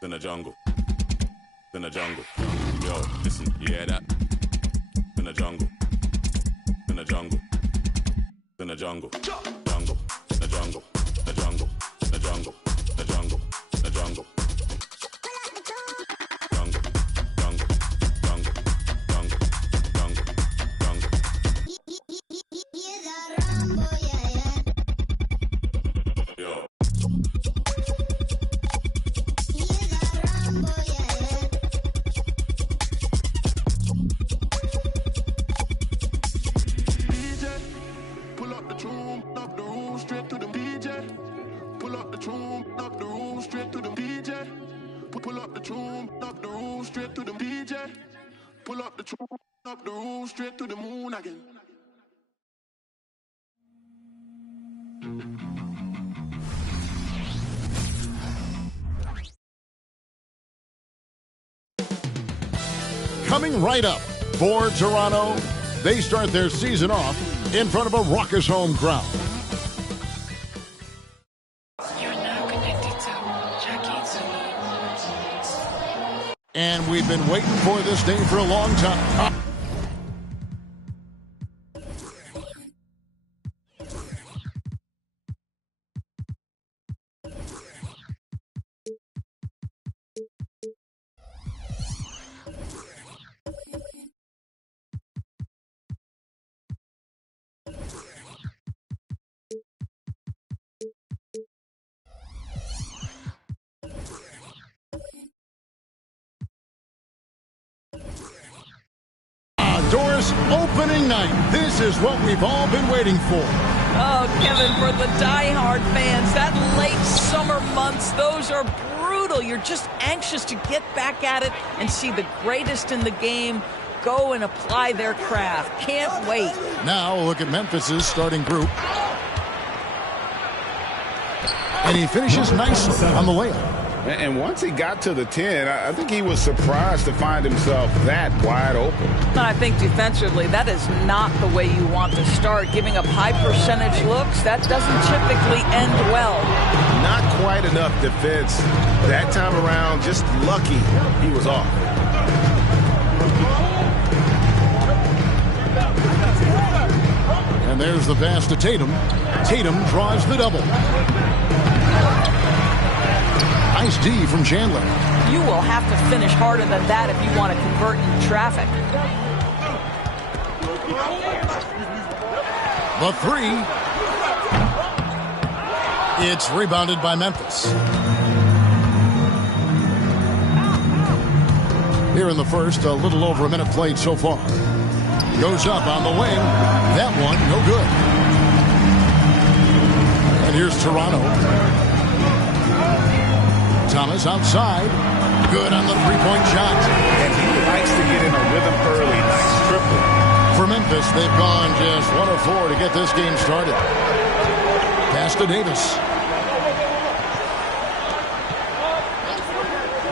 In the jungle. In the jungle. Yo, listen, you hear that? In the jungle. In the jungle. In the jungle. Jungle. The jungle. The jungle. The jungle. The jungle. The jungle. Jungle. Jungle. Jungle. Jungle. Jungle. Jungle. Yo. Pull up the tune, up the room, straight to the DJ. Pull up the tune, up the room, straight to the DJ. Pull up the tune, up the room, straight to the DJ. Pull up the tune, up the room, straight to the moon again. Coming right up for Toronto, they start their season off in front of a raucous home crowd. You're now connected to Jackie Zulu. And we've been waiting for this day for a long time. Doors opening night. This is what we've all been waiting for. Oh, Kevin, for the diehard fans, that late summer months, those are brutal. You're just anxious to get back at it and see the greatest in the game go and apply their craft. Can't wait. Now look at Memphis's starting group. And he finishes nicely on the layup. And once he got to the 10, I think he was surprised to find himself that wide open. And I think defensively, that is not the way you want to start. Giving up high percentage looks, that doesn't typically end well. Not quite enough defense that time around. Just lucky he was off. And there's the pass to Tatum. Tatum draws the double. Nice D from Chandler. You will have to finish harder than that if you want to convert in traffic. The three. It's rebounded by Memphis. Here in the first, a little over a minute played so far. Goes up on the wing. That one, no good. And here's Toronto. Thomas outside. Good on the three-point shot. And he likes to get in a rhythm early. Nice triple. For Memphis, they've gone just 1 of 4 to get this game started. Pass to Davis.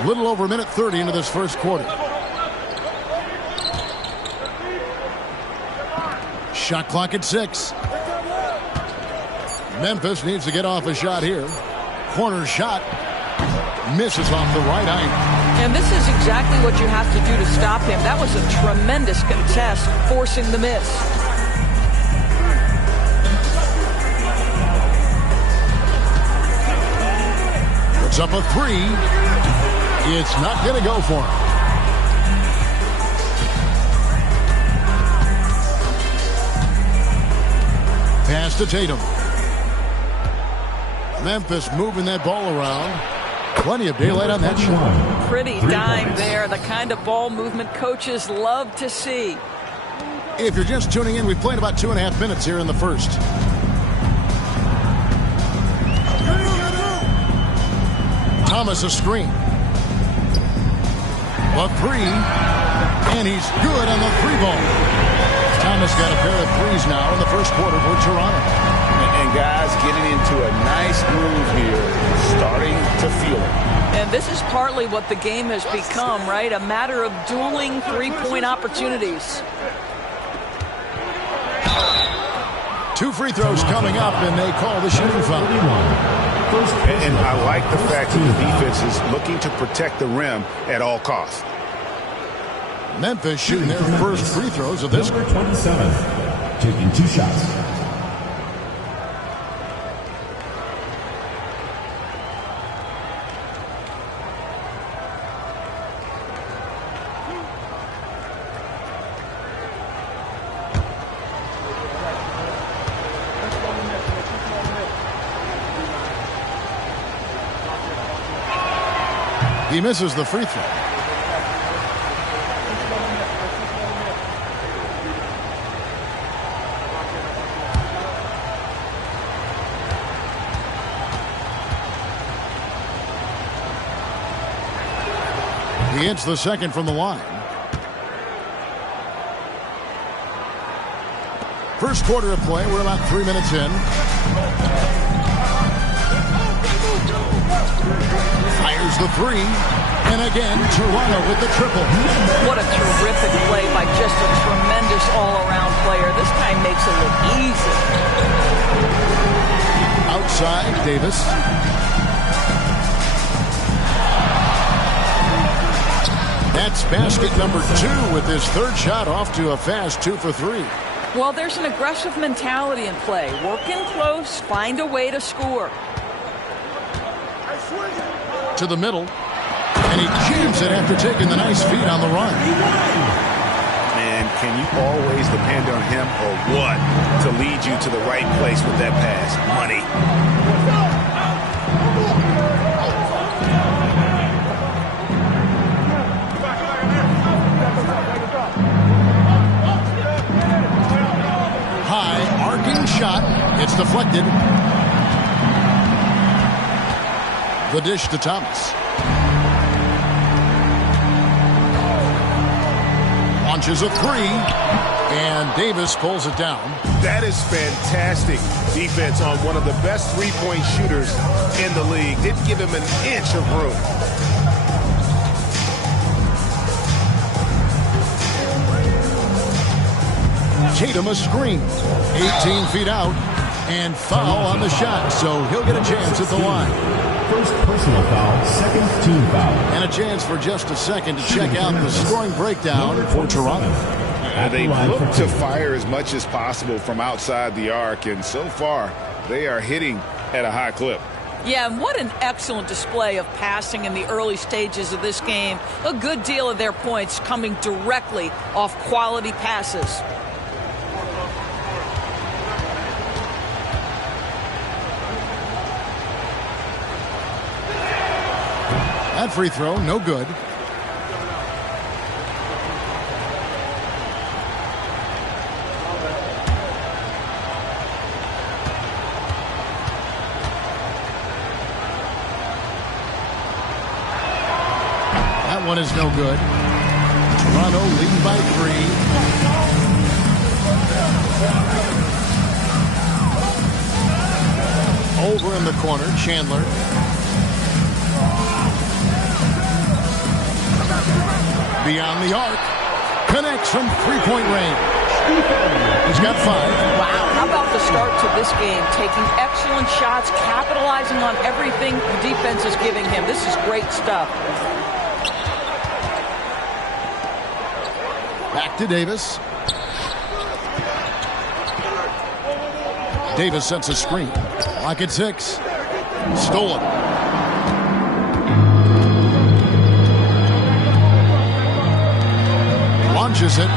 Little over a minute 30 into this first quarter. Shot clock at 6. Memphis needs to get off a shot here. Corner shot. Misses off the right eye. And this is exactly what you have to do to stop him. That was a tremendous contest, forcing the miss. Puts up a 3. It's not going to go for him. Pass to Tatum. Memphis moving that ball around. Plenty of daylight on that shot. Pretty dime there. The kind of ball movement coaches love to see. If you're just tuning in, we've played about 2.5 minutes here in the first. Thomas a screen. A 3. And he's good on the 3-ball. Thomas got a pair of threes now in the first quarter for Toronto. And guys getting into a nice groove here, starting to feel it. And this is partly what the game has become, right? A matter of dueling three-point opportunities. 2 free throws coming up, and they call the shooting foul. And I like the fact that the defense is looking to protect the rim at all costs. Memphis shooting their first free throws of this. Number 27, taking 2 shots. He misses the free throw. He hits the second from the line. First quarter of play. We're about 3 minutes in. Fires the three. And again, Toronto with the triple. What a terrific play by just a tremendous all-around player. This guy makes it look easy. Outside, Davis. That's basket number 2 with his third shot off to a fast 2 for 3. Well, there's an aggressive mentality in play. Work in close, find a way to score. To the middle. And he jams it after taking the nice feed on the run. And can you always depend on him or what to lead you to the right place with that pass? Money. High arcing shot. It's deflected. The dish to Thomas. Launches a three, and Davis pulls it down. That is fantastic defense on one of the best three-point shooters in the league. Didn't give him an inch of room. Tatum a screen. 18 feet out, and foul on the shot, so he'll get a chance at the line. First personal foul, second team foul. And a chance for just a second to check out the scoring breakdown for Toronto. They look to fire as much as possible from outside the arc, and so far they are hitting at a high clip. Yeah, and what an excellent display of passing in the early stages of this game. A good deal of their points coming directly off quality passes. That free throw, no good. That one is no good. Toronto leading by 3. Over in the corner, Chandler. Beyond the arc. Connects from three-point range. He's got 5. Wow, how about the start to this game? Taking excellent shots, capitalizing on everything the defense is giving him. This is great stuff. Back to Davis. Davis sets a screen. Lock at 6. Stolen. Launches it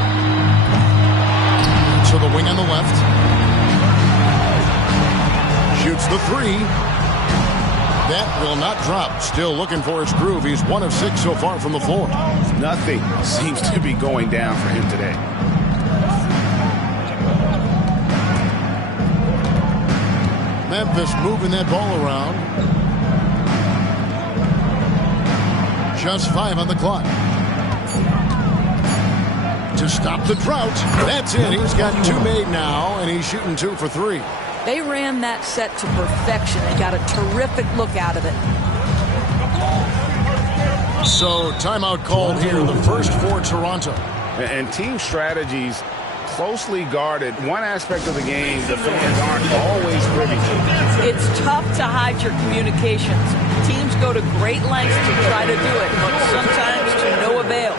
to the wing on the left. Shoots the 3. That will not drop. Still looking for his groove. He's 1 of 6 so far from the floor. Nothing seems to be going down for him today. Memphis moving that ball around. Just 5 on the clock. To stop the drought. That's it. He's got 2 made now, and he's shooting 2 for 3. They ran that set to perfection and got a terrific look out of it. So timeout called here, the first for Toronto. And team strategies closely guarded. One aspect of the game the fans aren't always privy to. It's tough to hide your communications. Teams go to great lengths to try to do it, but sometimes to no avail.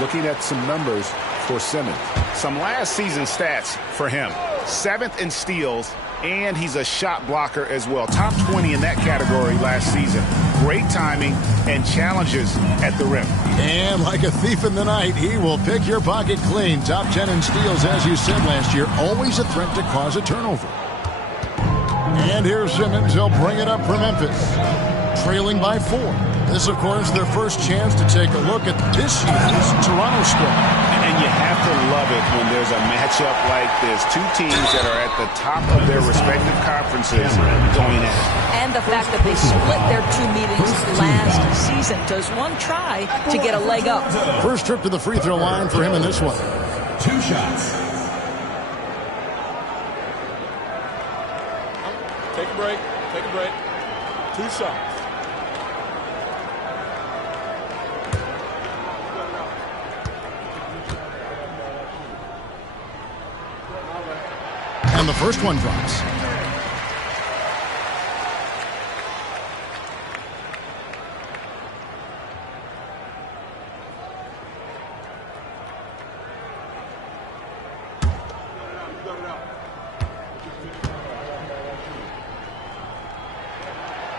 Looking at some numbers for Simmons. Some last season stats for him. 7th in steals, and he's a shot blocker as well. Top 20 in that category last season. Great timing and challenges at the rim. And like a thief in the night, he will pick your pocket clean. Top 10 in steals, as you said last year. Always a threat to cause a turnover. And here's Simmons. He'll bring it up for Memphis. Trailing by 4. This, of course, their first chance to take a look at this year's Toronto squad. And you have to love it when there's a matchup like this. Two teams that are at the top of their respective conferences going at it. And the fact that they split their 2 meetings last season. Does one try to get a leg up? First trip to the free throw line for him in this one. 2 shots. Take a break. Take a break. 2 shots. And the first one drops.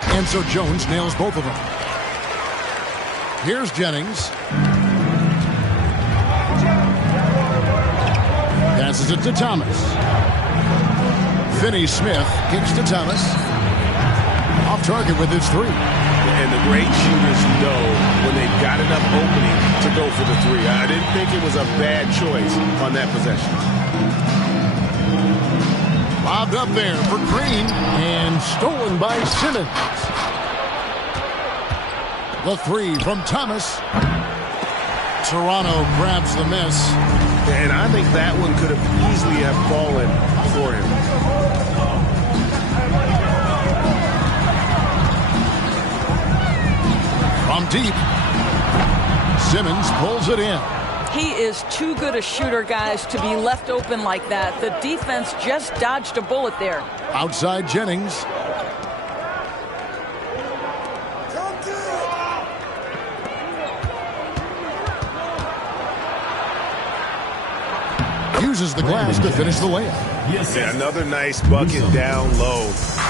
And so Jones nails both of them. Here's Jennings. Passes it to Thomas. Finney-Smith kicks to Thomas. Off target with his 3. And the great shooters know when they've got enough opening to go for the 3. I didn't think it was a bad choice on that possession. Lobbed up there for Green and stolen by Simmons. The 3 from Thomas. Toronto grabs the miss. And I think that one could have easily have fallen for him. From deep. Simmons pulls it in. He is too good a shooter, guys, to be left open like that. The defense just dodged a bullet there. Outside Jennings. Uses the glass to finish the layup. Yeah, another nice bucket down low.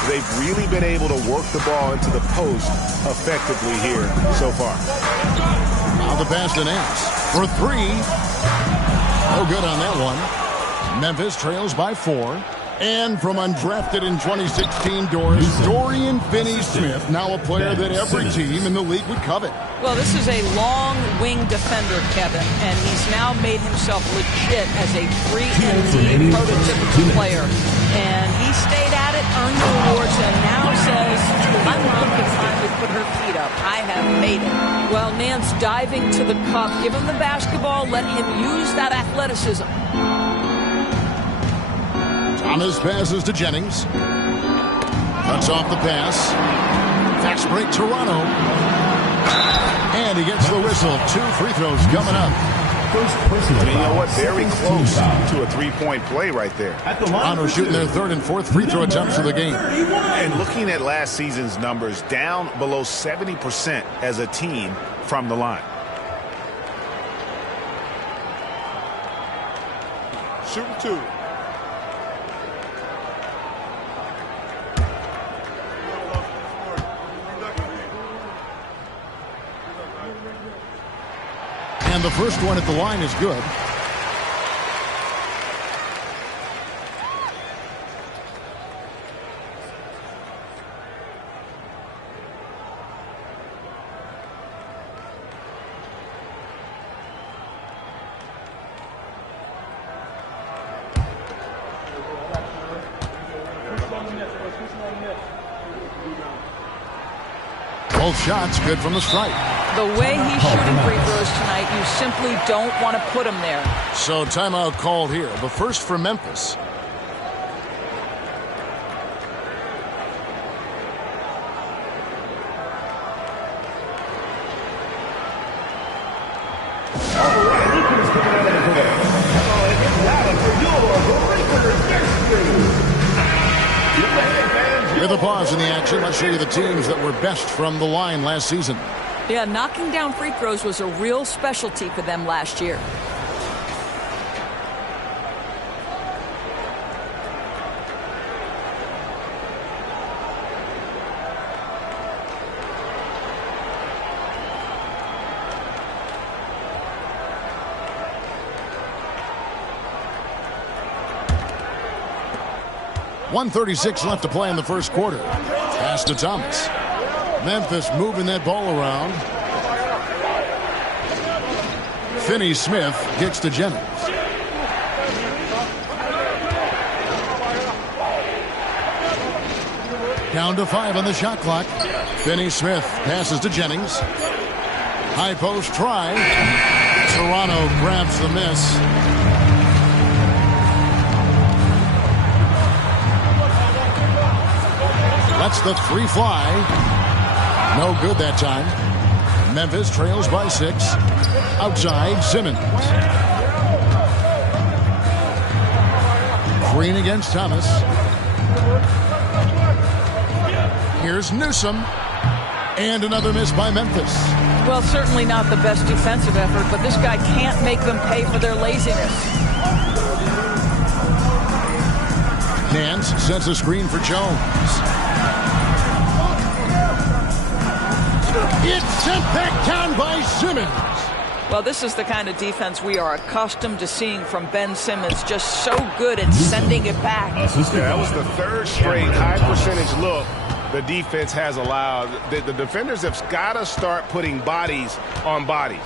They've really been able to work the ball into the post effectively here so far. Now the pass to Nance for 3. No good on that one. Memphis trails by 4. And from undrafted in 2016, Dorian Finney-Smith, now a player that every team in the league would covet. Well, this is a long wing defender, Kevin, and he's now made himself legit as a 3-and-D prototypical player. And he stayed at it, earned the awards, and now says, my mom can finally put her feet up. I have made it. Well, Nance diving to the cup. Give him the basketball. Let him use that athleticism. Thomas passes to Jennings. Cuts off the pass. Fast break Toronto. And he gets the whistle. 2 free throws coming up. First personal You know foul. what? Very Second close team foul. to a 3-point play right there. At the line Toronto for shooting 2. their 3rd and 4th free throw attempts of the game. And looking at last season's numbers, down below 70% as a team from the line. Shooting 2. And the first one at the line is good. Both shots good from the stripe. The way he's shooting free throws tonight, you simply don't want to put him there. So timeout called here. The first for Memphis. With a pause in the action, let's show you the teams that were best from the line last season. Yeah, knocking down free throws was a real specialty for them last year. .136 left to play in the first quarter. Pass to Thomas. Memphis moving that ball around. Finney-Smith kicks to Jennings. Down to 5 on the shot clock. Finney-Smith passes to Jennings. High post try. Toronto grabs the miss. Lets the three fly. No good that time. Memphis trails by 6. Outside, Simmons. Green against Thomas. Here's Newsom. And another miss by Memphis. Well, certainly not the best defensive effort, but this guy can't make them pay for their laziness. Nance sets a screen for Jones. It's sent back down by Simmons. Well, this is the kind of defense we are accustomed to seeing from Ben Simmons. Just so good at sending it back. Yeah, that was the third straight high percentage look the defense has allowed. The defenders have got to start putting bodies on bodies.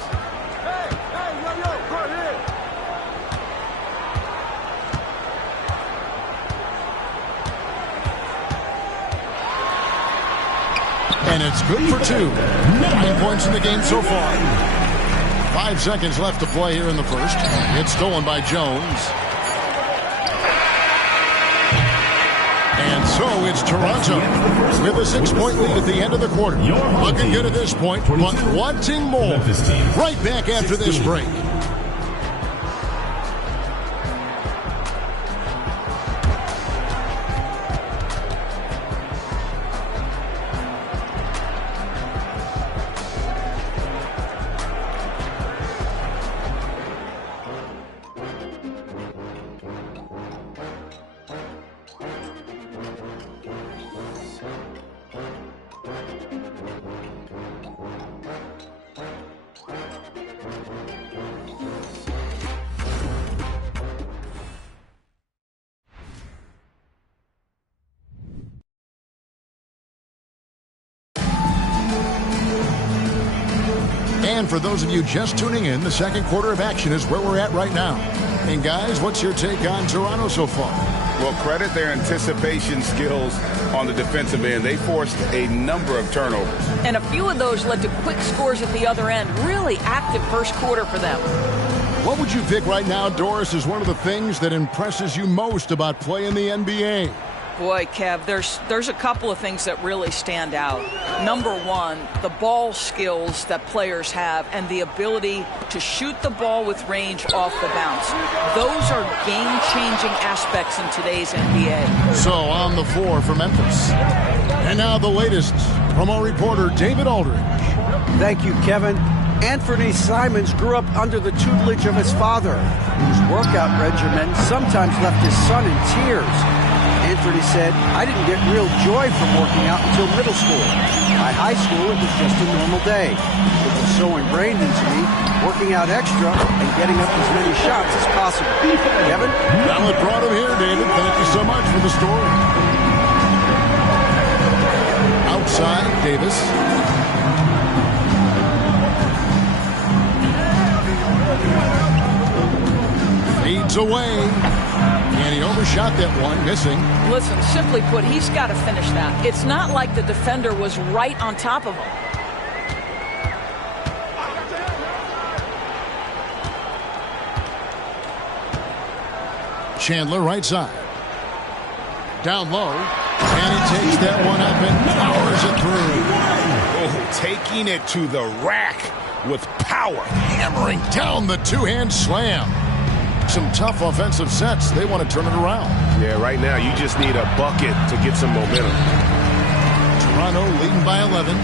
And it's good for 2. 9 points in the game so far. 5 seconds left to play here in the first. It's stolen by Jones. And so it's Toronto with a 6-point lead at the end of the quarter. Looking good at this point, but wanting more. Right back after this break. And for those of you just tuning in, the second quarter of action is where we're at right now. And guys, what's your take on Toronto so far? Well, credit their anticipation skills on the defensive end. They forced a number of turnovers. And a few of those led to quick scores at the other end. Really active first quarter for them. What would you pick right now, Doris, is one of the things that impresses you most about playing the NBA? Boy, Kev, there's a couple of things that really stand out. Number one, the ball skills that players have and the ability to shoot the ball with range off the bounce. Those are game-changing aspects in today's NBA. So on the floor for Memphis. And now the latest from our reporter, David Aldridge. Thank you, Kevin. Anthony Simons grew up under the tutelage of his father, whose workout regimen sometimes left his son in tears. Anthony said, "I didn't get real joy from working out until middle school. By high school, it was just a normal day. It was so ingrained into me, working out extra and getting up as many shots as possible." Kevin? Well, it brought him here, David. Thank you so much for the story. Outside, Davis. Feeds away. And he overshot that one, missing. Listen, simply put, he's got to finish that. It's not like the defender was right on top of him. Chandler right side. Down low. And he takes that one up and powers it through. Oh, taking it to the rack with power. Hammering down the two-hand slam. some tough offensive sets. They want to turn it around. Yeah, right now you just need a bucket to get some momentum. Toronto leading by 11.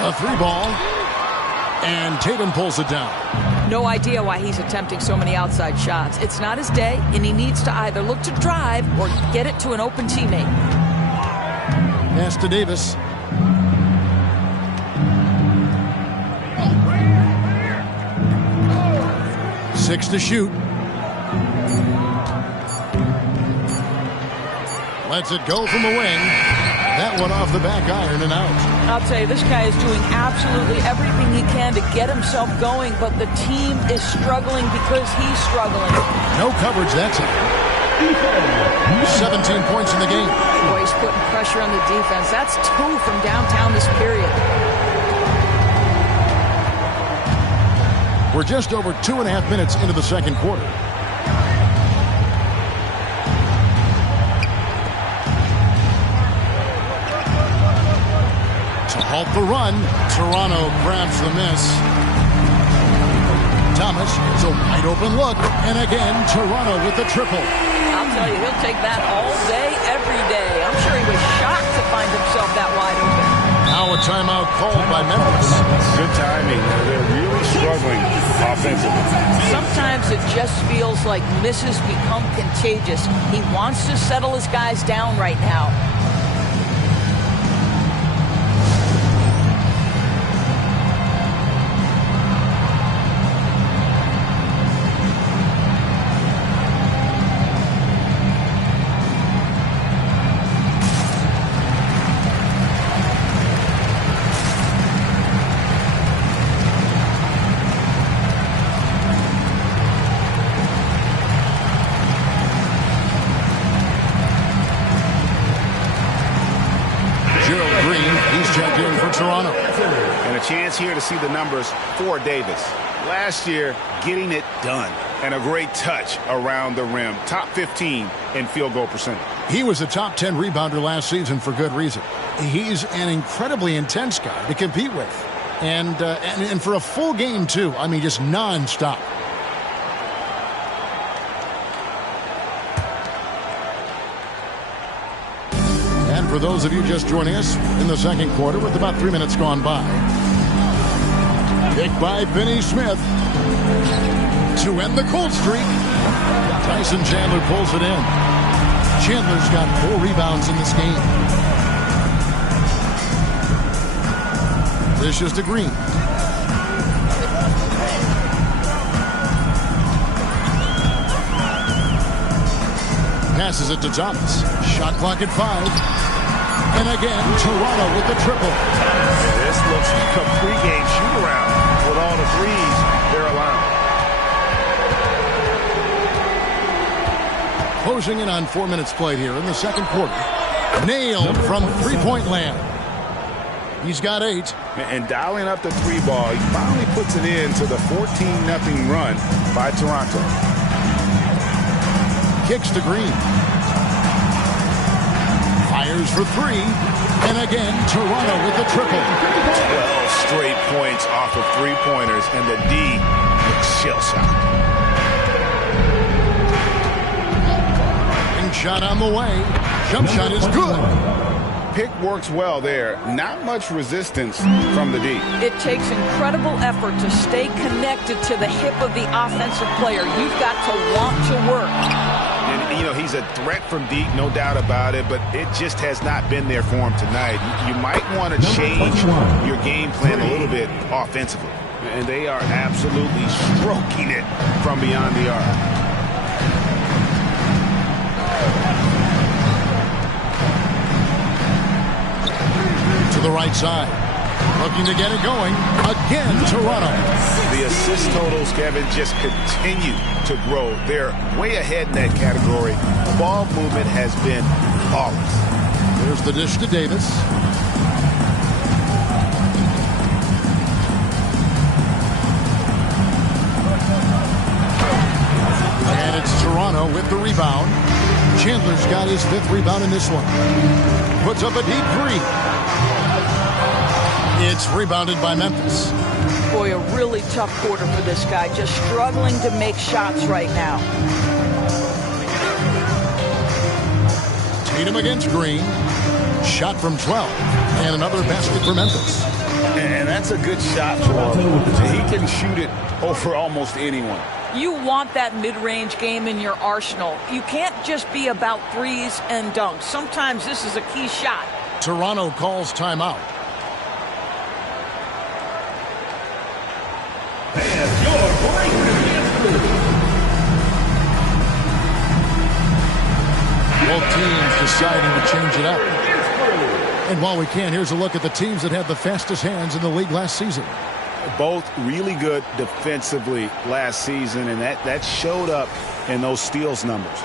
A 3-ball. And Tatum pulls it down. No idea why he's attempting so many outside shots. It's not his day, and he needs to either look to drive or get it to an open teammate. Pass to Davis. Six to shoot. Lets it go from the wing. That one off the back iron and out. I'll tell you, this guy is doing absolutely everything he can to get himself going, but the team is struggling because he's struggling. No coverage that time. 17 points in the game. Boy, he's putting pressure on the defense. That's 2 from downtown this period. We're just over 2.5 minutes into the second quarter. To halt the run, Toronto grabs the miss. Thomas gets a wide open look, and again, Toronto with the triple. I'll tell you, he'll take that all day, every day. I'm sure he was shocked to find himself that wide open. Now a timeout called by Memphis. Good timing. They're really struggling offensively. Sometimes it just feels like misses become contagious. He wants to settle his guys down right now. Toronto. And a chance here to see the numbers for Davis. Last year, getting it done. And a great touch around the rim. Top 15 in field goal percentage. He was a top 10 rebounder last season for good reason. He's an incredibly intense guy to compete with. And for a full game, too. I mean, just nonstop. For those of you just joining us in the second quarter with about 3 minutes gone by. Picked by Finney Smith to end the cold streak. Tyson Chandler pulls it in. Chandler's got 4 rebounds in this game. Dishes to Green. Passes it to Thomas. Shot clock at 5. And again, Toronto with the triple. Yeah, this looks like a pregame shoot-around with all the threes they're allowing. Closing in on 4 minutes played here in the second quarter. Nailed from three-point land. He's got 8. And dialing up the 3-ball, he finally puts it into the 14-0 run by Toronto. Kicks to Green. Fires for 3. And again, Toronto with the triple. 12 straight points off of 3-pointers, and the D looks shell-shocked. And shot on the way. Jump shot is good. Pick works well there. Not much resistance from the D. It takes incredible effort to stay connected to the hip of the offensive player. You've got to want to work. And, you know, he's a threat from deep, no doubt about it, but it just has not been there for him tonight. You might want to change your game plan a little bit offensively. And they are absolutely stroking it from beyond the arc. To the right side. Looking to get it going. Again, Toronto. The assist totals, Kevin, just continue to grow. They're way ahead in that category. Ball movement has been flawless. There's the dish to Davis. And it's Toronto with the rebound. Chandler's got his 5th rebound in this one. Puts up a deep 3. It's rebounded by Memphis. Boy, a really tough quarter for this guy. Just struggling to make shots right now. Tatum against Green. Shot from 12. And another basket for Memphis. And that's a good shot for him. He can shoot it over almost anyone. You want that mid-range game in your arsenal. You can't just be about threes and dunks. Sometimes this is a key shot. Toronto calls timeout. And your break. Both teams deciding to change it up. And while we can, here's a look at the teams that had the fastest hands in the league last season. Both really good defensively last season, and that showed up in those steals numbers.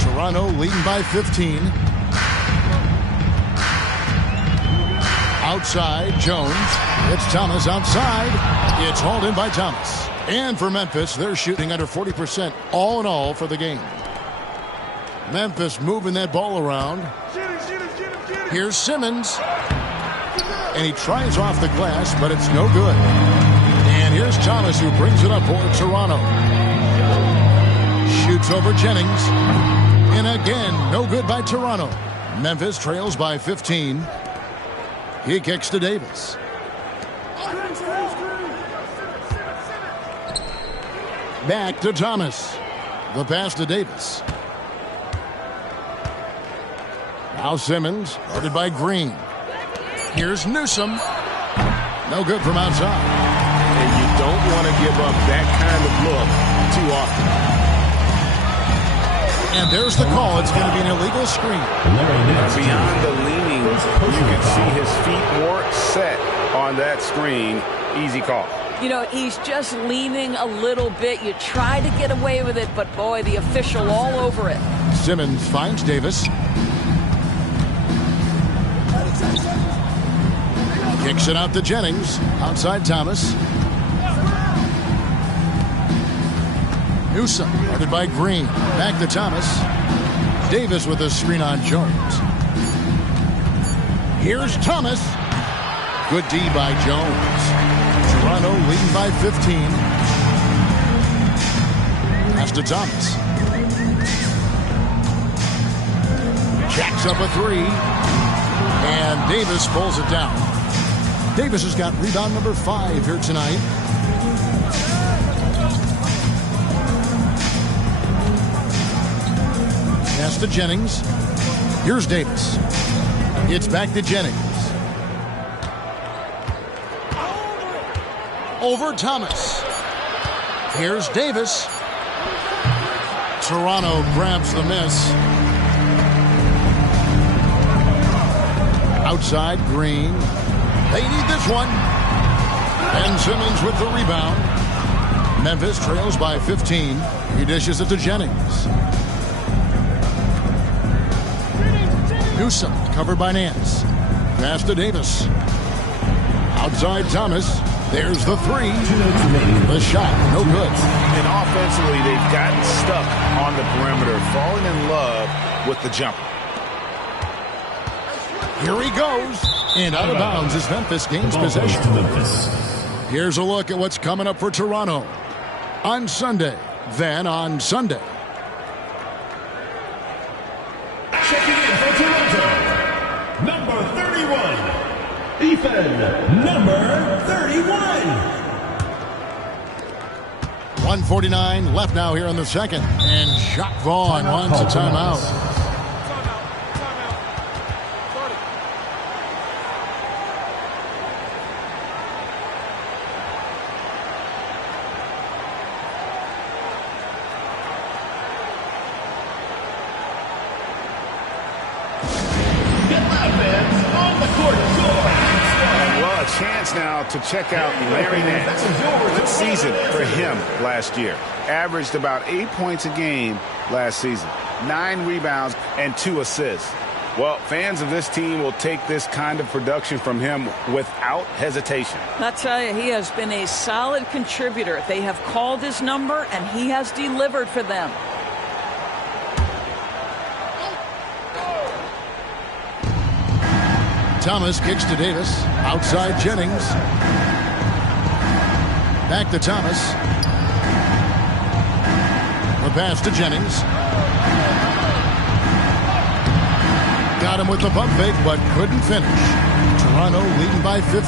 Toronto leading by 15. Outside, Jones. It's Thomas outside. It's hauled in by Thomas. And for Memphis, they're shooting under 40% all in all for the game. Memphis moving that ball around. Here's Simmons. And he tries off the glass, but it's no good. And here's Thomas, who brings it up for Toronto. Shoots over Jennings. And again, no good by Toronto. Memphis trails by 15. He kicks to Davis. Back to Thomas. The pass to Davis. Now Simmons, guarded by Green. Here's Newsom. No good from outside. And you don't want to give up that kind of look too often. And there's the call. It's going to be an illegal screen. Beyond the leaning, you can see his feet more set on that screen. Easy call. You know, he's just leaning a little bit. You try to get away with it, but boy, the official all over it. Simmons finds Davis. Kicks it out to Jennings. Outside Thomas. Newsom, guarded by Green. Back to Thomas. Davis with a screen on Jones. Here's Thomas. Good D by Jones. Toronto leading by 15. Pass to Thomas. Jacks up a three. And Davis pulls it down. Davis has got rebound number 5 here tonight. Pass to Jennings. Here's Davis. It's back to Jennings. Over Thomas. Here's Davis. Toronto grabs the miss. Outside, Green. They need this one. Ben Simmons with the rebound. Memphis trails by 15. He dishes it to Jennings. Newsom, covered by Nance. Pass to Davis. Outside Thomas. There's the three. The shot, no good. And offensively, they've gotten stuck on the perimeter, falling in love with the jumper. Here he goes. And out of bounds as Memphis gains possession. Here's a look at what's coming up for Toronto on Sunday. Then on Sunday. Checking in for Toronto, number 31. Ethan, number 31. 1:49 left now here in the second. And Jacques Vaughn wants a timeout. Now to check out Larry Nance. Good season for him last year. Averaged about 8 points a game last season. 9 rebounds and 2 assists. Well, fans of this team will take this kind of production from him without hesitation. I tell you, he has been a solid contributor. They have called his number, and he has delivered for them. Thomas kicks to Davis. Outside Jennings. Back to Thomas. The pass to Jennings. Got him with the pump fake, but couldn't finish. Toronto leading by 15.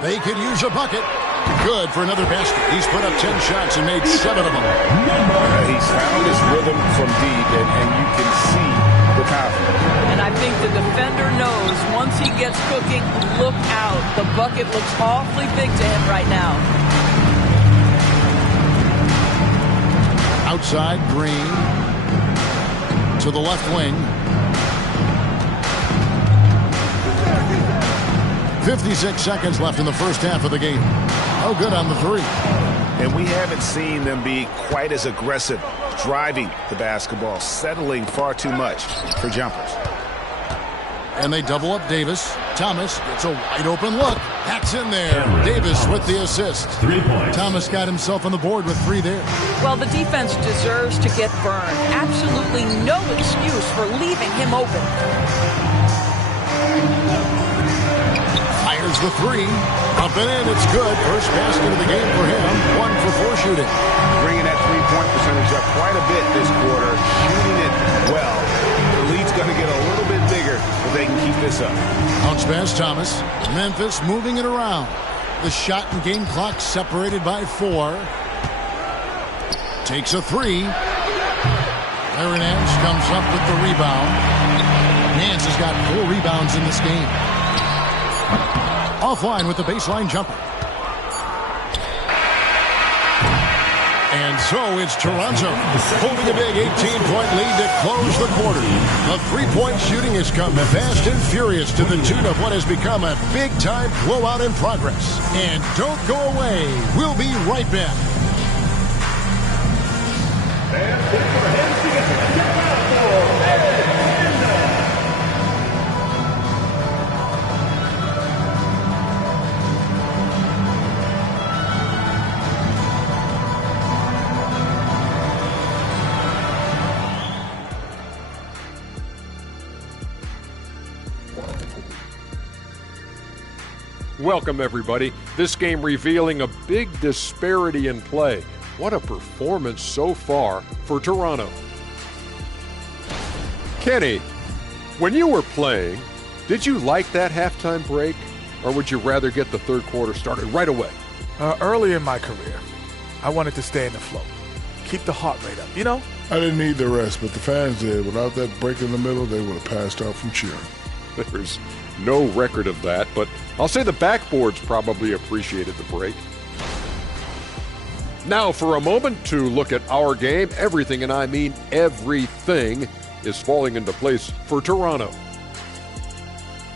They could use a bucket. Good for another basket. He's put up 10 shots and made 7 of them. He's found his rhythm from deep, and you can see the confidence. And I think the defender knows once he gets cooking, look out. The bucket looks awfully big to him right now. Outside, Green. To the left wing. 56 seconds left in the first half of the game. Oh, good on the three. And we haven't seen them be quite as aggressive, driving the basketball, settling far too much for jumpers. And they double up Davis. Thomas gets a wide open look. Hacks in there. Davis with the assist. 3 points. Thomas got himself on the board with 3 there. Well, the defense deserves to get burned. Absolutely no excuse for leaving him open. Fires the 3. Up and in. It's good. First basket of the game for him. 1 for 4 shooting. Bringing that three-point percentage up quite a bit this quarter. Shooting it well. The lead's going to get a little bit bigger if they can keep this up. Bounce pass Thomas. Memphis moving it around. The shot and game clock separated by 4. Takes a 3. Aaron Nance comes up with the rebound. Nance has got 4 rebounds in this game. Offline with the baseline jumper. And so it's Toronto holding a big 18-point lead to close the quarter. The three-point shooting has come fast and furious to the tune of what has become a big-time blowout in progress. And don't go away. We'll be right back. And put your hands together. Check out for Welcome, everybody. This game revealing a big disparity in play. What a performance so far for Toronto. Kenny, when you were playing, did you like that halftime break, or would you rather get the third quarter started right away? Early in my career, I wanted to stay in the flow. Keep the heart rate up, you know? I didn't need the rest, but the fans did. Without that break in the middle, they would have passed out from cheering. There's no record of that, but I'll say the backboards probably appreciated the break. Now for a moment to look at our game. Everything, and I mean everything, is falling into place for Toronto.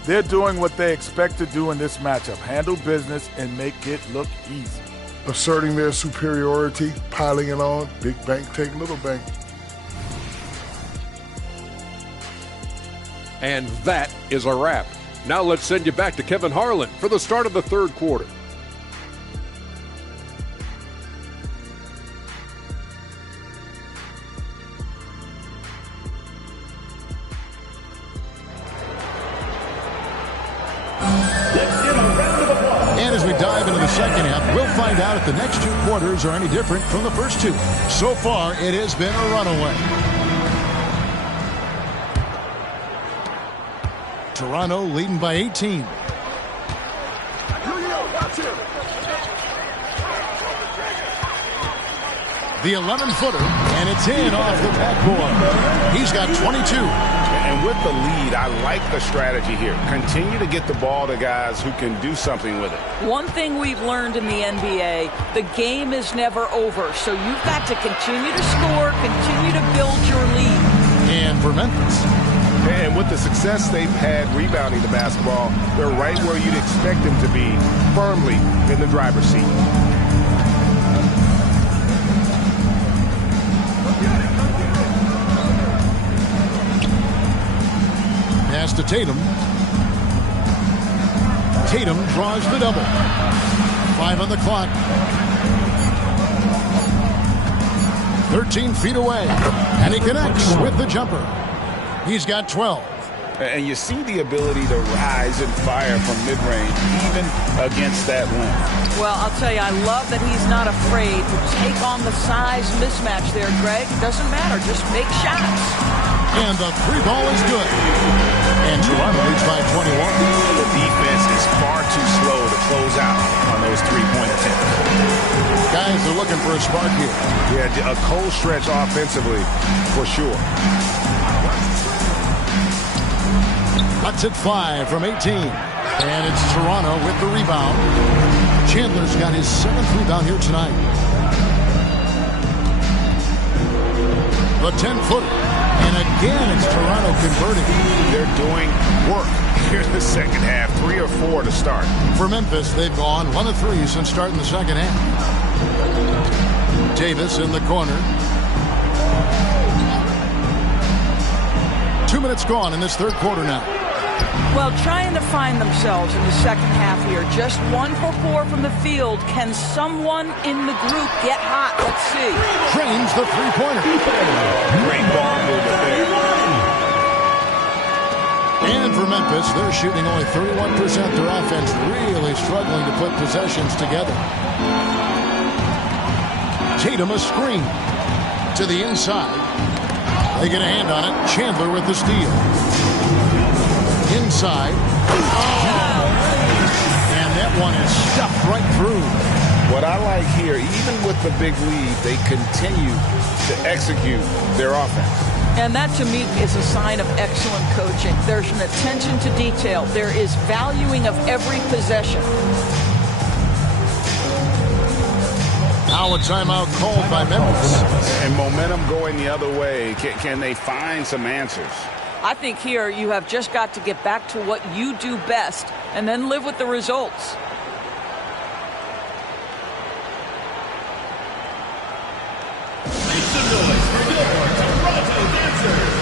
They're doing what they expect to do in this matchup. Handle business and make it look easy. Asserting their superiority, piling it on, big bank take little bank. And that is a wrap. Now let's send you back to Kevin Harlan for the start of the third quarter. And as we dive into the second half, we'll find out if the next 2 quarters are any different from the first 2. So far, it has been a runaway. Toronto leading by 18. The 11-footer, and it's in off the backboard. He's got 22. And with the lead, I like the strategy here. Continue to get the ball to guys who can do something with it. One thing we've learned in the NBA, the game is never over. So you've got to continue to score, continue to build your lead. And for Memphis. And with the success they've had rebounding the basketball, they're right where you'd expect them to be, firmly in the driver's seat. Pass to Tatum. Tatum draws the double. 5 on the clock. 13 feet away. And he connects with the jumper. He's got 12. And you see the ability to rise and fire from mid-range, even against that length. Well, I'll tell you, I love that he's not afraid to take on the size mismatch there, Greg. Doesn't matter. Just make shots. And the free ball is good. And Toronto leads by 21. The defense is far too slow to close out on those three-point attempts. Guys are looking for a spark here. Yeah, a cold stretch offensively, for sure. Cuts it 5 from 18. And it's Toronto with the rebound. Chandler's got his 7th rebound here tonight. The 10-footer. And again, it's Toronto converting. They're doing work here in the second half. 3 or 4 to start. For Memphis, they've gone 1 of 3 since starting the second half. Davis in the corner. 2 minutes gone in this third quarter now. Well, trying to find themselves in the second half here. Just 1 for 4 from the field. Can someone in the group get hot? Let's see. Drains the three-pointer. Great ball movement there. And for Memphis, they're shooting only 31%. Their offense really struggling to put possessions together. Tatum a screen to the inside. They get a hand on it. Chandler with the steal. Inside. And that one is stuffed right through. What I like here, even with the big lead, they continue to execute their offense. And that, to me, is a sign of excellent coaching. There's an attention to detail. There is valuing of every possession. Now a timeout called by Memphis. And momentum going the other way. Can they find some answers? I think here you have just got to get back to what you do best and then live with the results. Make some noise for your Toronto dancers.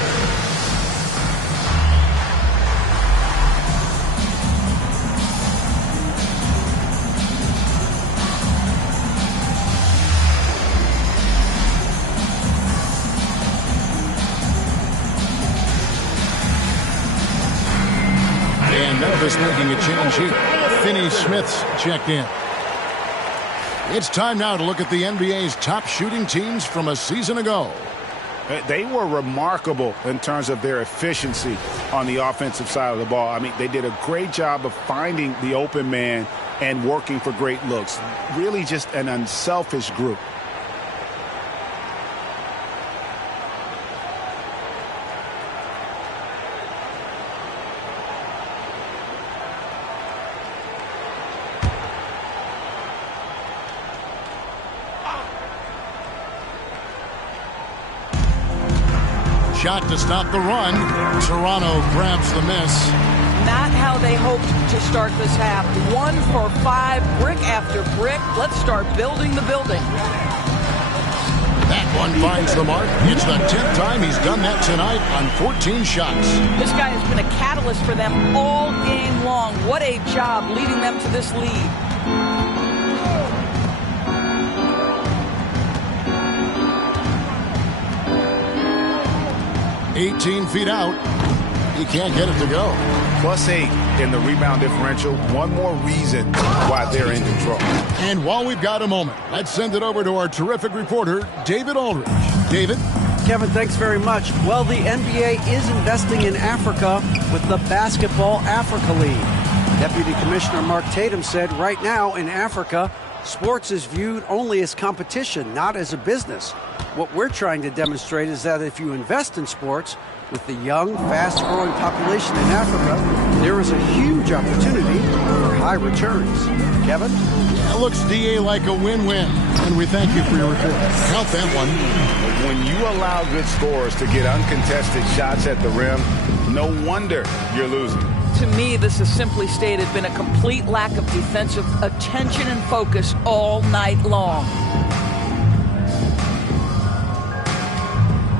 Memphis making a change here. Finney-Smith's checked in. It's time now to look at the NBA's top shooting teams from a season ago. They were remarkable in terms of their efficiency on the offensive side of the ball. I mean, they did a great job of finding the open man and working for great looks. Really just an unselfish group. Shot to stop the run. Toronto grabs the miss. Not how they hoped to start this half. 1 for 5, brick after brick. Let's start building the building. That one finds the mark. It's the 10th time he's done that tonight on 14 shots. This guy has been a catalyst for them all game long. What a job leading them to this lead. 18 feet out. He can't get it to go. +8 in the rebound differential. One more reason why they're in control. And while we've got a moment, let's send it over to our terrific reporter, David Aldridge. David? Kevin, thanks very much. Well, the NBA is investing in Africa with the Basketball Africa League. Deputy Commissioner Mark Tatum said right now in Africa, sports is viewed only as competition, not as a business. What we're trying to demonstrate is that if you invest in sports, with the young, fast-growing population in Africa, there is a huge opportunity for high returns. Kevin? That looks, DA, like a win-win. And we thank you for your report. Count that one. When you allow good scorers to get uncontested shots at the rim, no wonder you're losing. To me, this has simply stated been a complete lack of defensive attention and focus all night long.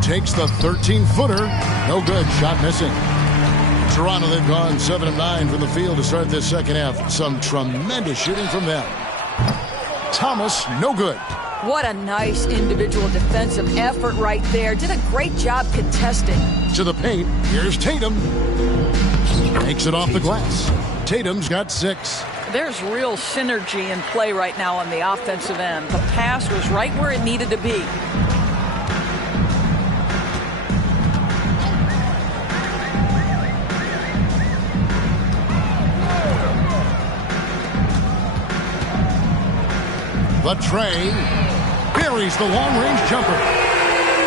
Takes the 13-footer. No good. Shot missing. Toronto, they've gone 7 of 9 from the field to start this second half. Some tremendous shooting from them. Thomas, no good. What a nice individual defensive effort right there. Did a great job contesting. To the paint. Here's Tatum. Makes it off the glass. Tatum's got 6. There's real synergy in play right now on the offensive end. The pass was right where it needed to be. The Trey buries the long-range jumper.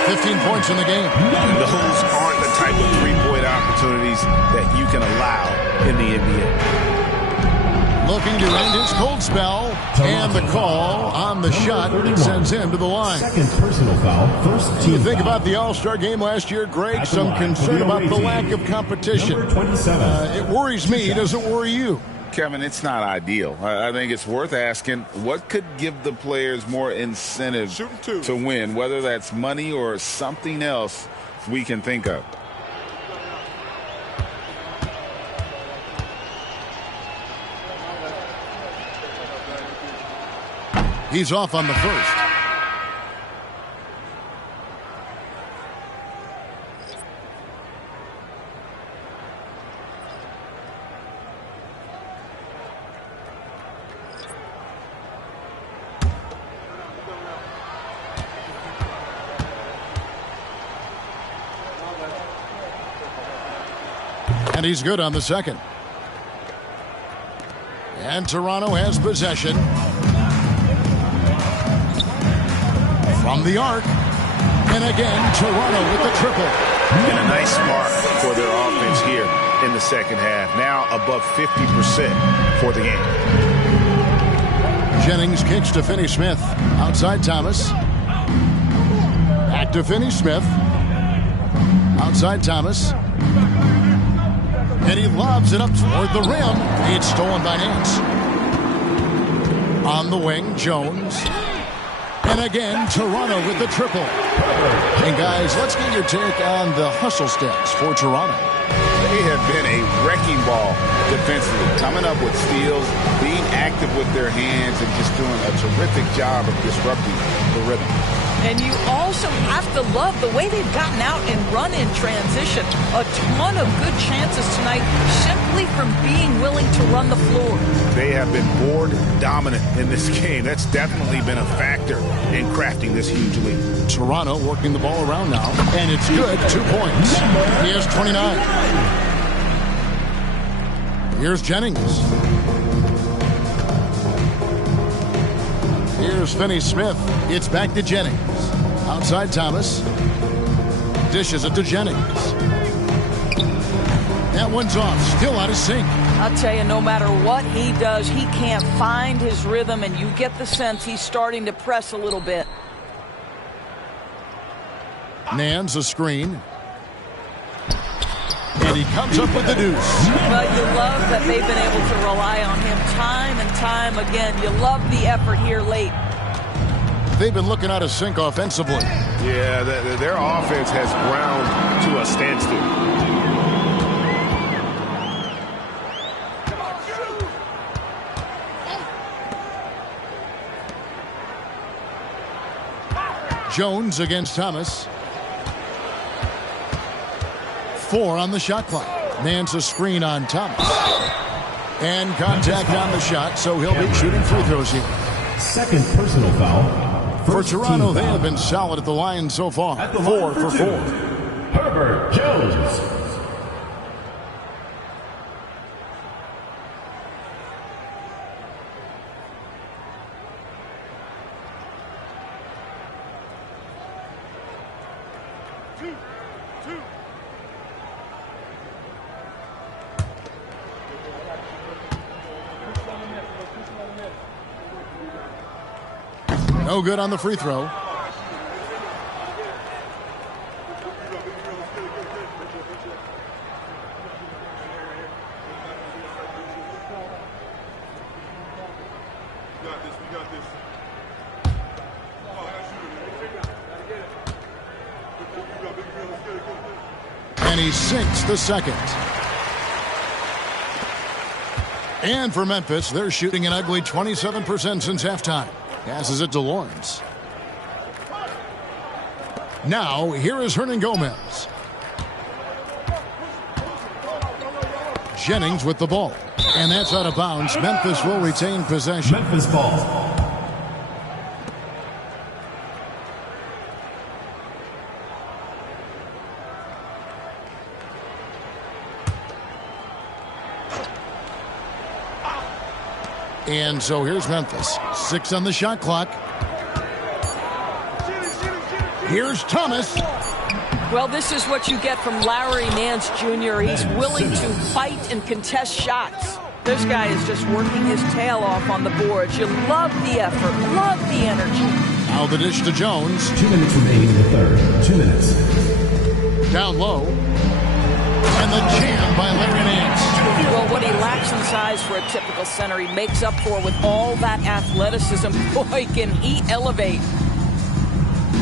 15 points in the game. Those aren't the type of three-point opportunities that you can allow in the NBA. Looking to end his cold spell. And the call on the shot sends him to the line. Second personal foul. First team You think foul. about the All-Star game last year, Greg, some concern about the lack of competition. Number 27. It worries me. Does it worry you? Kevin, it's not ideal. I think it's worth asking what could give the players more incentive to win, whether that's money or something else we can think of. He's off on the first. And he's good on the second. And Toronto has possession. From the arc. And again, Toronto with the triple. And a nice mark for their offense here in the second half. Now above 50% for the game. Jennings kicks to Finney-Smith. Outside Thomas. Back to Finney-Smith. Outside Thomas. And he lobs it up toward the rim. It's stolen by Nance. On the wing, Jones. And again, Toronto with the triple. And guys, let's get your take on the hustle stats for Toronto. They have been a wrecking ball defensively, coming up with steals, being active with their hands, and just doing a terrific job of disrupting the rhythm. And you also have to love the way they've gotten out and run in transition. A ton of good chances tonight simply from being willing to run the floor. They have been board dominant in this game. That's definitely been a factor in crafting this huge lead. Toronto working the ball around now, and it's good. 2 points. He has 29. Here's Jennings. Here's Finney-Smith. It's back to Jennings. Outside Thomas. Dishes it to Jennings. That one's off. Still out of sync. I'll tell you, no matter what he does, he can't find his rhythm, and you get the sense he's starting to press a little bit. Nance a screen. And he comes up with the deuce. Well, you love that they've been able to rely on him time and time again. You love the effort here late. They've been looking out of sync offensively. Yeah, their offense has ground to a standstill. Jones against Thomas. 4 on the shot clock. Nance a screen on Thomas. And contact on the shot, so he'll be shooting free throws here. Second personal foul. For Toronto, they have been solid at the line so far. 4 for 4. Herbert Jones. No good on the free throw. And he sinks the second. And for Memphis, they're shooting an ugly 27% since halftime. Passes it to Lawrence. Now, here is Hernan Gomez. Jennings with the ball. And that's out of bounds. Memphis will retain possession. Memphis ball. And so here's Memphis. 6 on the shot clock. Here's Thomas. Well, this is what you get from Larry Nance Jr. He's willing to fight and contest shots. This guy is just working his tail off on the boards. You love the effort, love the energy. Now the dish to Jones. 2 minutes remaining in the third. 2 minutes. Down low. And the jam by Larry Nance. Well, what he lacks in size for a typical center, he makes up for with all that athleticism. Boy, can he elevate.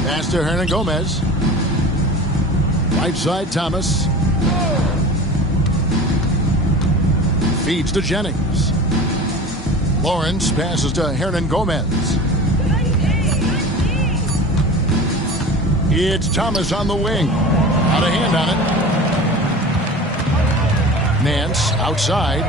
Pass to Hernan Gomez. Right side, Thomas. Feeds to Jennings. Lawrence passes to Hernan Gomez. It's Thomas on the wing. Out of hand on it. Nance outside.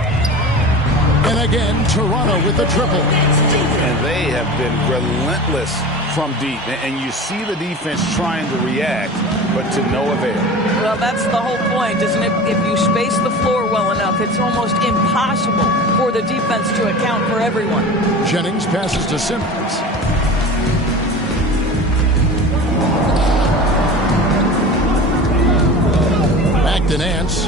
And again, Toronto with the triple. And they have been relentless from deep. And you see the defense trying to react, but to no avail. Well, that's the whole point, isn't it? If you space the floor well enough, it's almost impossible for the defense to account for everyone. Jennings passes to Simmons. Back to Nance.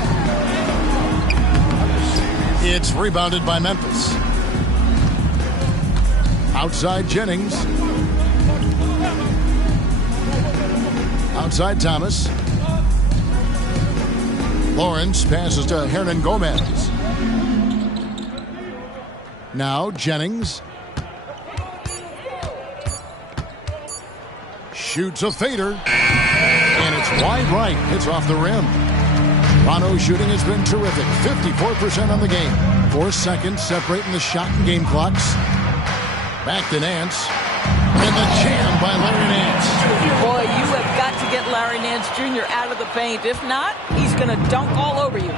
It's rebounded by Memphis. Outside Jennings. Outside Thomas. Lawrence passes to Hernan Gomez. Now Jennings. Shoots a fader. And it's wide right. It's off the rim. Toronto's shooting has been terrific. 54% on the game. 4 seconds separating the shot and game clocks. Back to Nance. And the jam by Larry Nance. Boy, you have got to get Larry Nance Jr. out of the paint. If not, he's going to dunk all over you.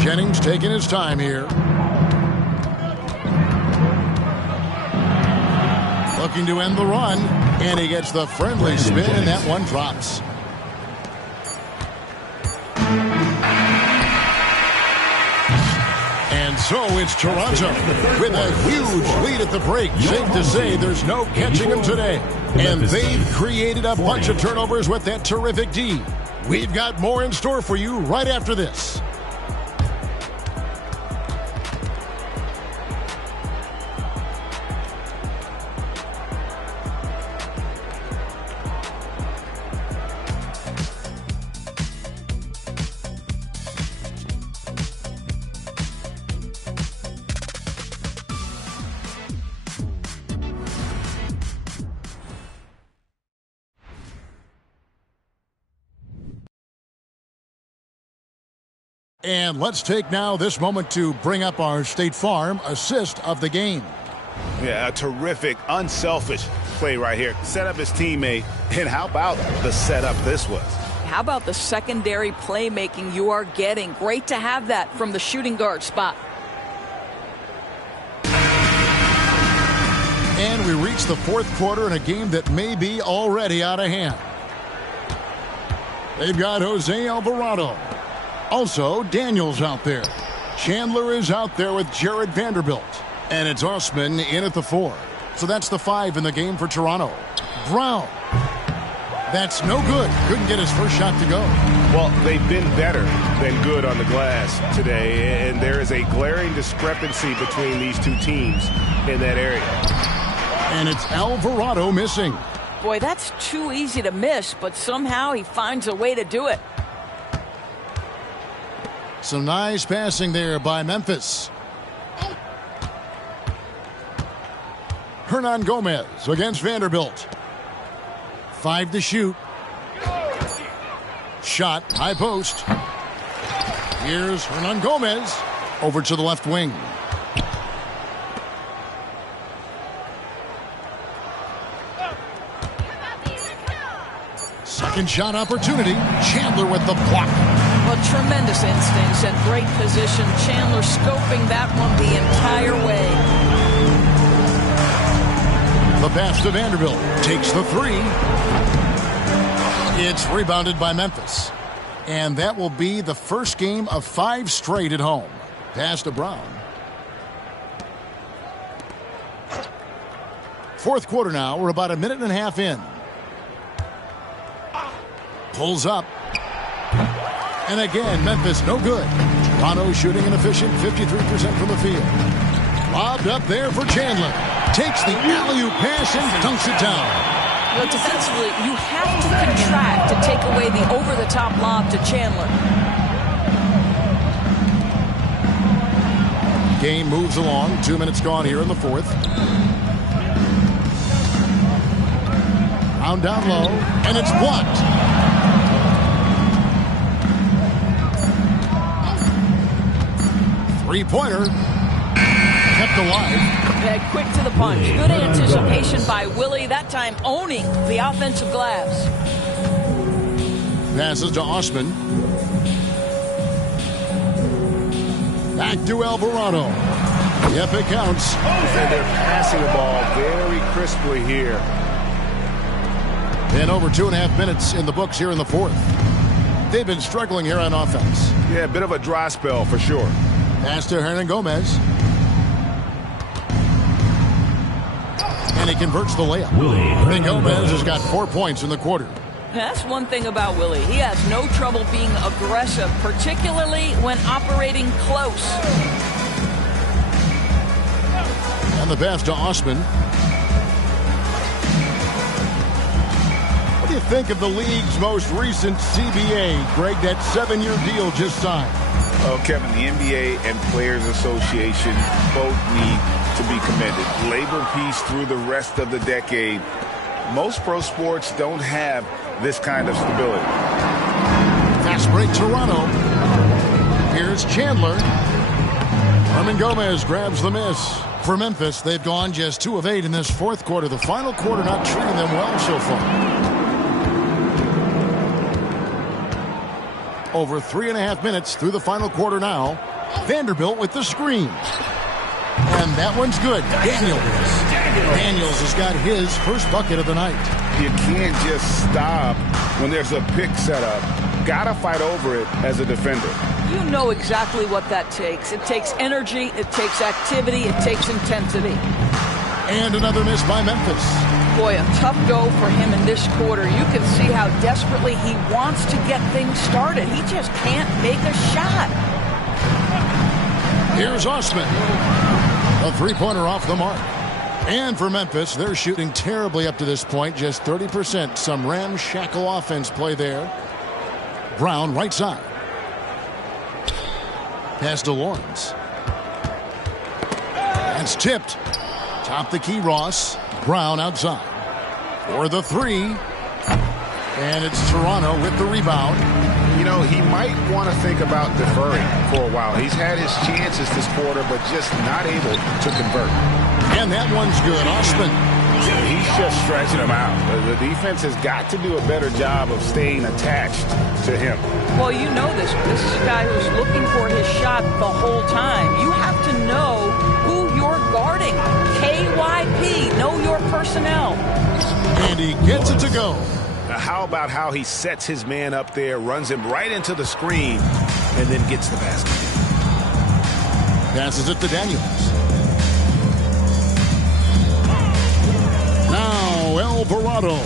Jennings taking his time here. Looking to end the run. And he gets the friendly spin, and that one drops. And so it's Toronto with a huge lead at the break. Safe to say there's no catching them today. And they've created a bunch of turnovers with that terrific D. We've got more in store for you right after this. And let's take now this moment to bring up our State Farm assist of the game. Yeah, a terrific, unselfish play right here. Set up his teammate. And how about the setup this was? How about the secondary playmaking you are getting? Great to have that from the shooting guard spot. And we reach the fourth quarter in a game that may be already out of hand. They've got Jose Alvarado. Also, Daniels out there. Chandler is out there with Jared Vanderbilt. And it's Osman in at the 4. So that's the 5 in the game for Toronto. Brown. That's no good. Couldn't get his first shot to go. Well, they've been better than good on the glass today. And there is a glaring discrepancy between these two teams in that area. And it's Alvarado missing. Boy, that's too easy to miss, but somehow he finds a way to do it. Some nice passing there by Memphis. Hernan Gomez against Vanderbilt. 5 to shoot. Shot, high post. Here's Hernan Gomez over to the left wing. Second shot opportunity. Chandler with the block. Well, tremendous instincts and great position. Chandler scoping that one the entire way. The pass to Vanderbilt. Takes the three. It's rebounded by Memphis. And that will be the first game of 5 straight at home. Pass to Brown. Fourth quarter now. We're about a minute and a half in. Pulls up. And again, Memphis no good. Toronto shooting an efficient 53% from the field. Lobbed up there for Chandler. Takes the alley-oop pass and dunks it down. Well, defensively, you have to contract to take away the over-the-top lob to Chandler. Game moves along. 2 minutes gone here in the fourth. Round down low, and it's blocked. Three-pointer. Kept alive. Yeah, quick to the punch. Good anticipation by Willie. That time owning the offensive glass. Passes to Osman. Back to Alvarado. Yep, it counts. And they're passing the ball very crisply here. And over 2.5 minutes in the books here in the fourth. They've been struggling here on offense. Yeah, a bit of a dry spell for sure. Pass to Hernan Gomez. And he converts the layup. Hernan Gomez has got 4 points in the quarter. That's one thing about Willie. He has no trouble being aggressive, particularly when operating close. And the pass to Osman. What do you think of the league's most recent CBA? Greg, that 7-year deal just signed. Oh, Kevin, the NBA and Players Association both need to be commended. Labor peace through the rest of the decade. Most pro sports don't have this kind of stability. Fast break, Toronto. Here's Chandler. Hernan Gomez grabs the miss. For Memphis, they've gone just 2 of 8 in this fourth quarter. The final quarter not treating them well so far. Over 3.5 minutes through the final quarter now. Vanderbilt with the screen. And that one's good. Daniels has got his first bucket of the night. You can't just stop when there's a pick set up. Gotta fight over it as a defender. You know exactly what that takes. It takes energy, it takes activity, it takes intensity. And another miss by Memphis. Boy, a tough go for him in this quarter. You can see how desperately he wants to get things started. He just can't make a shot. Here's Osman. A three-pointer off the mark. And for Memphis, they're shooting terribly up to this point, just 30%. Some ramshackle offense play there. Brown, right side. Pass to Lawrence. That's tipped. Top the key, Ross. Brown outside. For the three. And it's Toronto with the rebound. You know, he might want to think about deferring for a while. He's had his chances this quarter, but just not able to convert. And that one's good. Osman. He's just stretching him out. The defense has got to do a better job of staying attached to him. Well, you know this. This is a guy who's looking for his shot the whole time. You have to know who you're guarding. KYP. Know your personnel. And he gets it to go. How about how he sets his man up there, runs him right into the screen, and then gets the basket. Passes it to Daniels. Now Alvarado.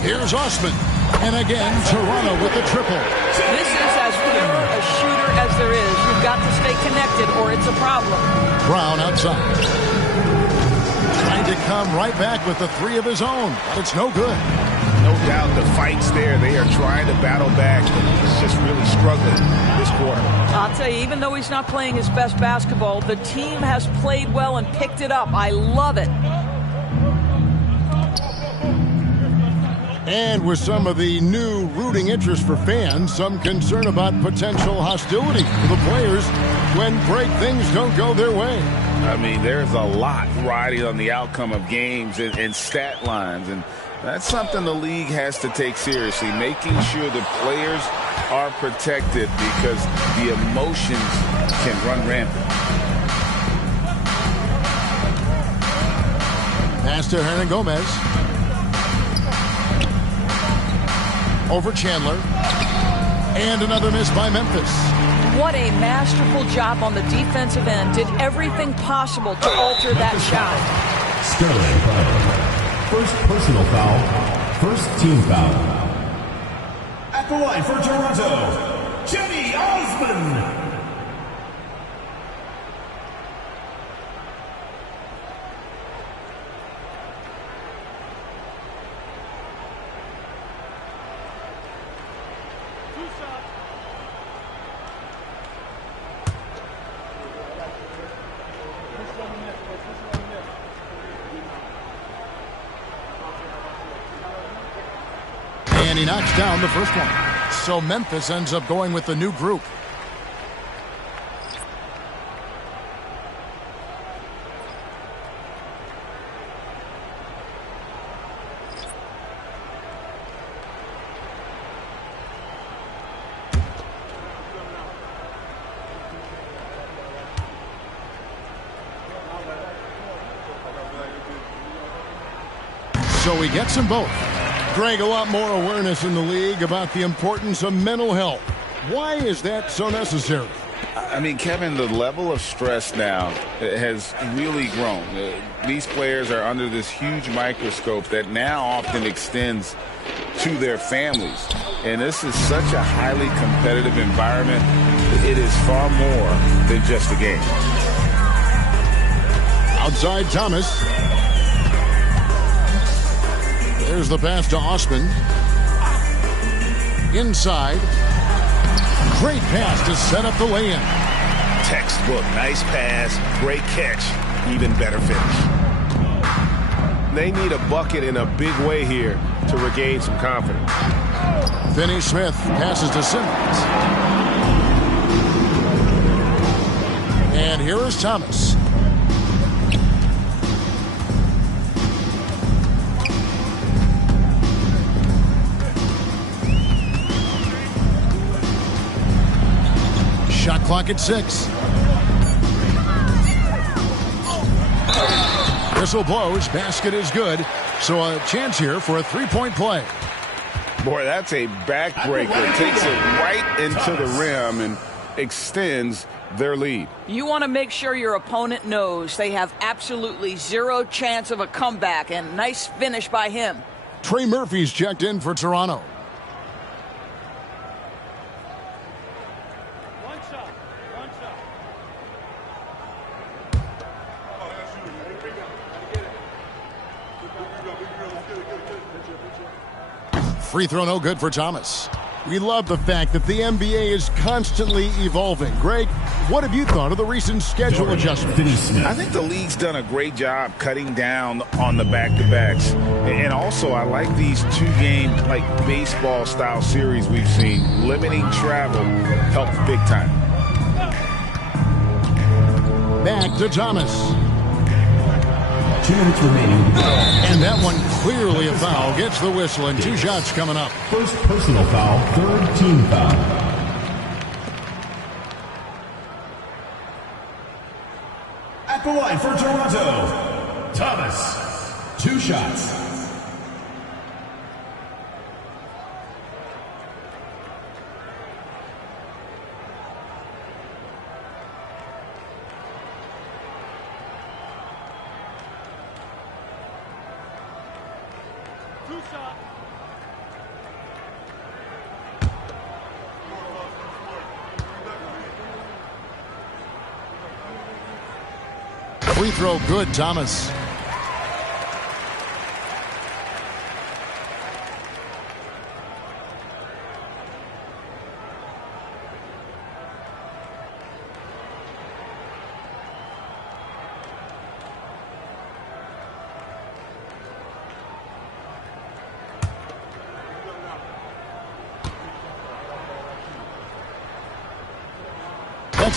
Here's Osman. And again, Toronto with the triple. This is as pure a shooter as there is. You've got to stay connected or it's a problem. Brown outside. Trying to come right back with the three of his own, but it's no good. No doubt the fight's there. They are trying to battle back, but he's just really struggling this quarter. I'll tell you, even though he's not playing his best basketball, the team has played well and picked it up. I love it. And with some of the new rooting interest for fans, some concern about potential hostility for the players when break things don't go their way. I mean, there's a lot riding on the outcome of games and stat lines, and that's something the league has to take seriously, making sure the players are protected because the emotions can run rampant. Pass to Hernan Gomez. Over Chandler. And another miss by Memphis. What a masterful job on the defensive end. Did everything possible to alter that shot. Sterling foul. First personal foul. First team foul. At the line for Toronto, Cedi Osman. And he knocks down the first one. So Memphis ends up going with the new group. So he gets them both. Greg, a lot more awareness in the league about the importance of mental health. Why is that so necessary? I mean, Kevin, the level of stress now has really grown. These players are under this huge microscope that now often extends to their families. And this is such a highly competitive environment. It is far more than just a game. Outside Thomas. There's the pass to Osman. Inside. Great pass to set up the lay-in. Textbook, nice pass, great catch, even better finish. They need a bucket in a big way here to regain some confidence. Finney-Smith passes to Simmons. And here is Thomas. Shot clock at 6. Whistle blows. Basket is good. So a chance here for a three-point play. Boy, that's a backbreaker. Takes it right into the rim and extends their lead. You want to make sure your opponent knows they have absolutely zero chance of a comeback, and nice finish by him. Trey Murphy's checked in for Toronto. Free throw no good for Thomas. We love the fact that the NBA is constantly evolving. Greg, what have you thought of the recent schedule adjustments? I think the league's done a great job cutting down on the back-to-backs. And also, I like these two-game, like baseball-style series we've seen. Limiting travel helps big time. Back to Thomas. 2 minutes remaining. And that one clearly a foul. Gets the whistle, and 2 shots coming up. First personal foul, third team foul. At the line for Toronto, Thomas. 2 shots. Free throw good, Thomas.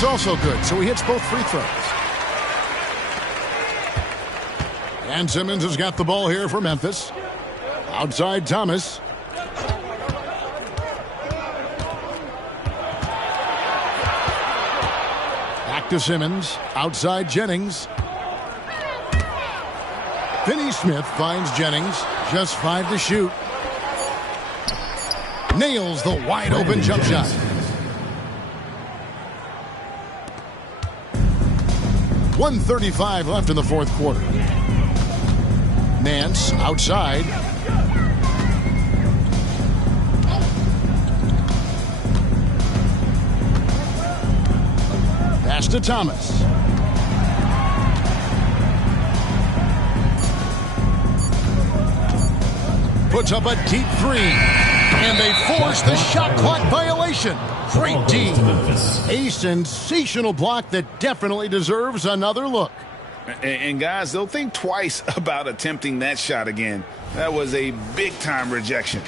That's also good, so he hits both free throws. And Simmons has got the ball here for Memphis. Outside Thomas. Back to Simmons. Outside Jennings. Finney-Smith finds Jennings. Just 5 to shoot. Nails the wide-open jump shot. .135 left in the fourth quarter. Nance outside. Pass to Thomas. Puts up a deep three. And they force the shot clock violation. Great D. A sensational block that definitely deserves another look. And guys, they'll think twice about attempting that shot again. That was a big-time rejection.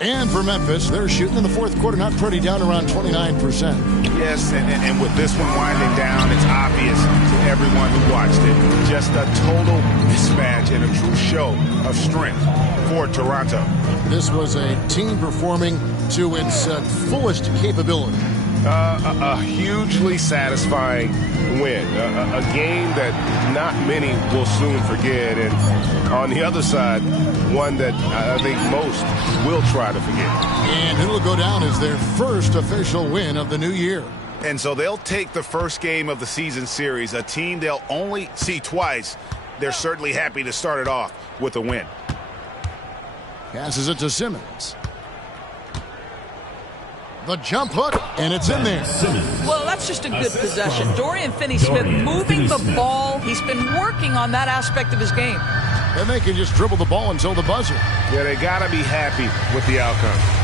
And for Memphis, they're shooting in the fourth quarter, not pretty, down around 29%. Yes, and with this one winding down, it's obvious to everyone who watched it. Just a total mismatch and a true show of strength for Toronto. This was a team performing to its fullest capability. A hugely satisfying win. A game that not many will soon forget. And on the other side, one that I think most will try to forget. And it'll go down as their first official win of the new year. And so they'll take the first game of the season series, a team they'll only see twice. They're certainly happy to start it off with a win. Passes it to Simmons. The jump hook, and it's in there. Well, that's just a good possession. Dorian Finney-Smith moving the ball. He's been working on that aspect of his game. And they can just dribble the ball until the buzzer. Yeah, they got to be happy with the outcome.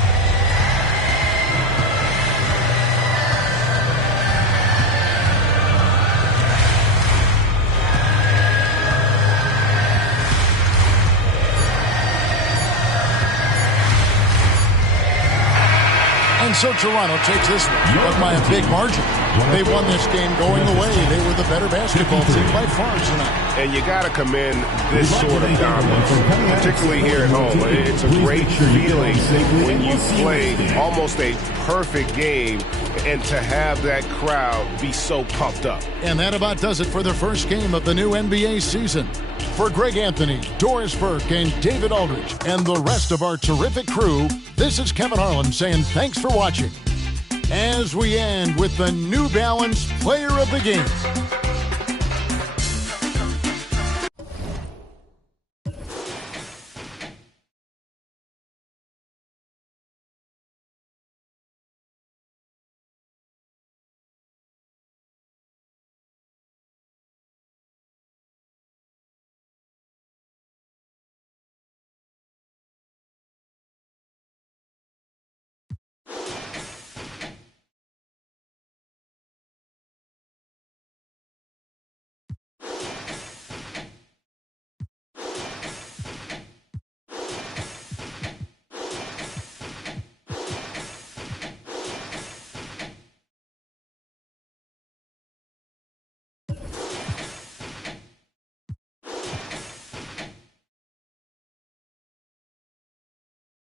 And so Toronto takes this one, but by a big margin. They won this game going away. They were the better basketball team by far tonight. And you got to commend this sort of dominance, particularly here at home. It's a great feeling when you play almost a perfect game and to have that crowd be so pumped up. And that about does it for the first game of the new NBA season. For Greg Anthony, Doris Burke, and David Aldridge, and the rest of our terrific crew, this is Kevin Harlan saying thanks for watching. As we end with the New Balance Player of the Game.